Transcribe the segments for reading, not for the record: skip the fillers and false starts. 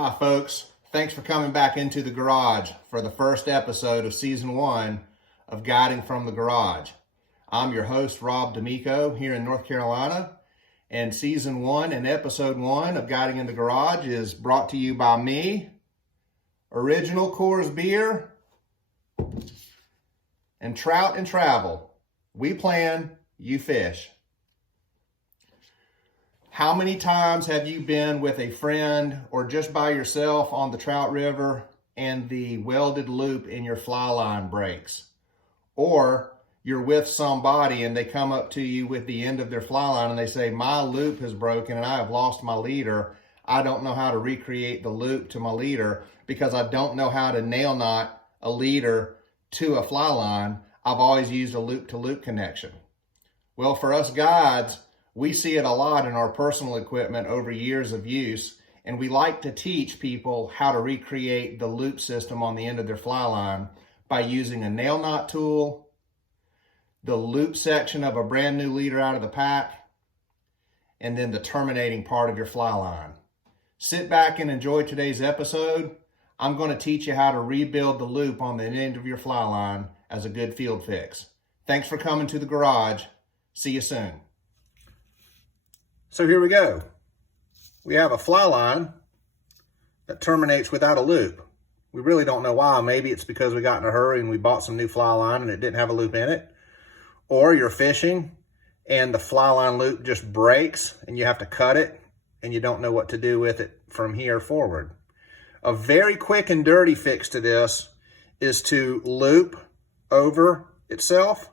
Hi folks, thanks for coming back into the garage for the first episode of season 1 of Guiding from the Garage. I'm your host Rob D'Amico here in North Carolina, and season 1 and episode 1 of Guiding in the Garage is brought to you by me, Original Coors Beer, and Trout and Travel. We plan, you fish. How many times have you been with a friend or just by yourself on the Trout River and the welded loop in your fly line breaks? Or you're with somebody and they come up to you with the end of their fly line and they say, my loop has broken and I have lost my leader. I don't know how to recreate the loop to my leader because I don't know how to nail knot a leader to a fly line. I've always used a loop to loop connection. Well, for us guides, we see it a lot in our personal equipment over years of use, and we like to teach people how to recreate the loop system on the end of their fly line by using a nail knot tool, the loop section of a brand new leader out of the pack, and then the terminating part of your fly line. Sit back and enjoy today's episode. I'm going to teach you how to rebuild the loop on the end of your fly line as a good field fix. Thanks for coming to the garage. See you soon. So here we go. We have a fly line that terminates without a loop. We really don't know why. Maybe it's because we got in a hurry and we bought some new fly line and it didn't have a loop in it. Or you're fishing and the fly line loop just breaks and you have to cut it and you don't know what to do with it from here forward. A very quick and dirty fix to this is to loop over itself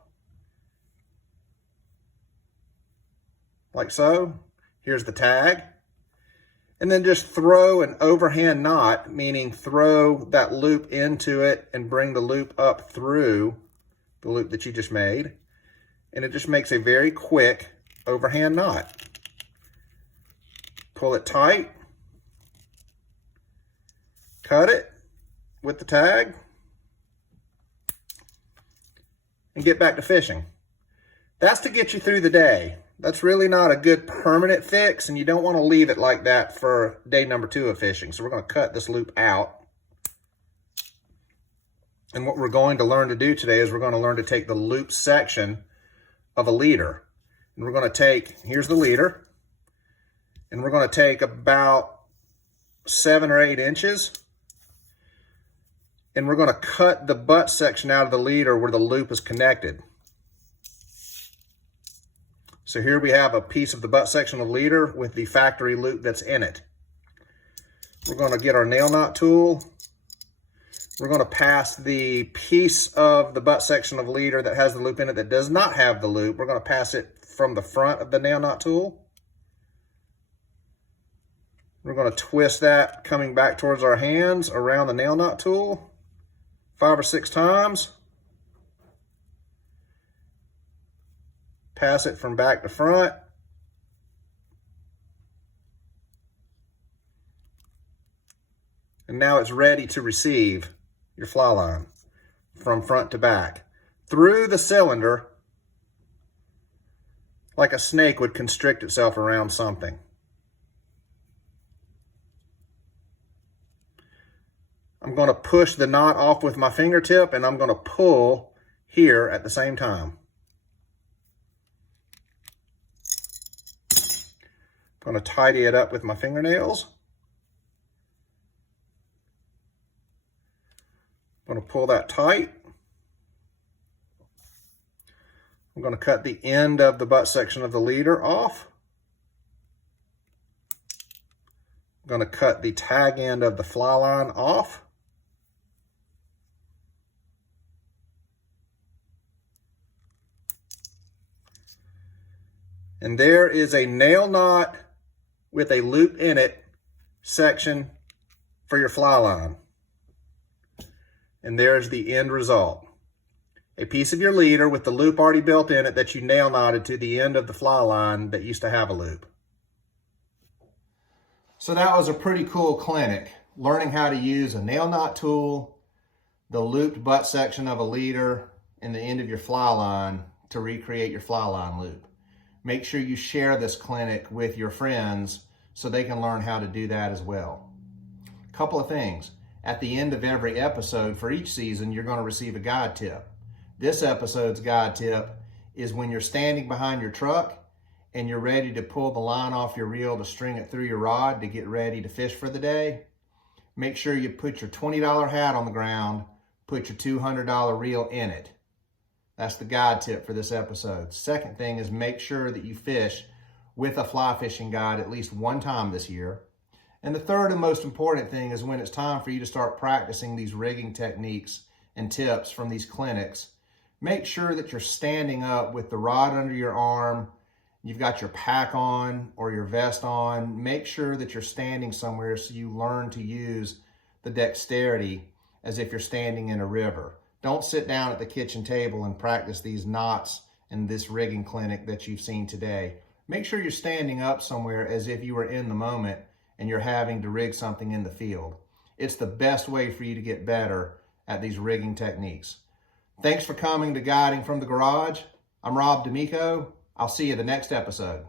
like so. Here's the tag. And then just throw an overhand knot, meaning throw that loop into it and bring the loop up through the loop that you just made. And it just makes a very quick overhand knot. Pull it tight. Cut it with the tag. And get back to fishing. That's to get you through the day. That's really not a good permanent fix, and you don't want to leave it like that for day number 2 of fishing. So we're going to cut this loop out. And what we're going to learn to do today is we're going to learn to take the loop section of a leader. And we're going to take, here's the leader, and we're going to take about 7 or 8 inches, and we're going to cut the butt section out of the leader where the loop is connected. So here we have a piece of the butt section of the leader with the factory loop that's in it. We're going to get our nail knot tool. We're going to pass the piece of the butt section of the leader that has the loop in it that does not have the loop. We're going to pass it from the front of the nail knot tool. We're going to twist that coming back towards our hands around the nail knot tool 5 or 6 times. Pass it from back to front. And now it's ready to receive your fly line from front to back. Through the cylinder, like a snake would constrict itself around something. I'm going to push the knot off with my fingertip and I'm going to pull here at the same time. I'm going to tidy it up with my fingernails. I'm going to pull that tight. I'm going to cut the end of the butt section of the leader off. I'm going to cut the tag end of the fly line off. And there is a nail knot with a loop in it section for your fly line. And there's the end result. A piece of your leader with the loop already built in it that you nail knotted to the end of the fly line that used to have a loop. So that was a pretty cool clinic, learning how to use a nail knot tool, the looped butt section of a leader, and the end of your fly line to recreate your fly line loop. Make sure you share this clinic with your friends so they can learn how to do that as well. Couple of things. At the end of every episode for each season, you're going to receive a guide tip. This episode's guide tip is when you're standing behind your truck and you're ready to pull the line off your reel to string it through your rod to get ready to fish for the day. Make sure you put your $20 hat on the ground, put your $200 reel in it. That's the guide tip for this episode. Second thing is make sure that you fish with a fly fishing guide at least one time this year. And the third and most important thing is when it's time for you to start practicing these rigging techniques and tips from these clinics, make sure that you're standing up with the rod under your arm, you've got your pack on or your vest on. Make sure that you're standing somewhere so you learn to use the dexterity as if you're standing in a river. Don't sit down at the kitchen table and practice these knots in this rigging clinic that you've seen today. Make sure you're standing up somewhere as if you were in the moment and you're having to rig something in the field. It's the best way for you to get better at these rigging techniques. Thanks for coming to Guiding from the Garage. I'm Rob D'Amico. I'll see you the next episode.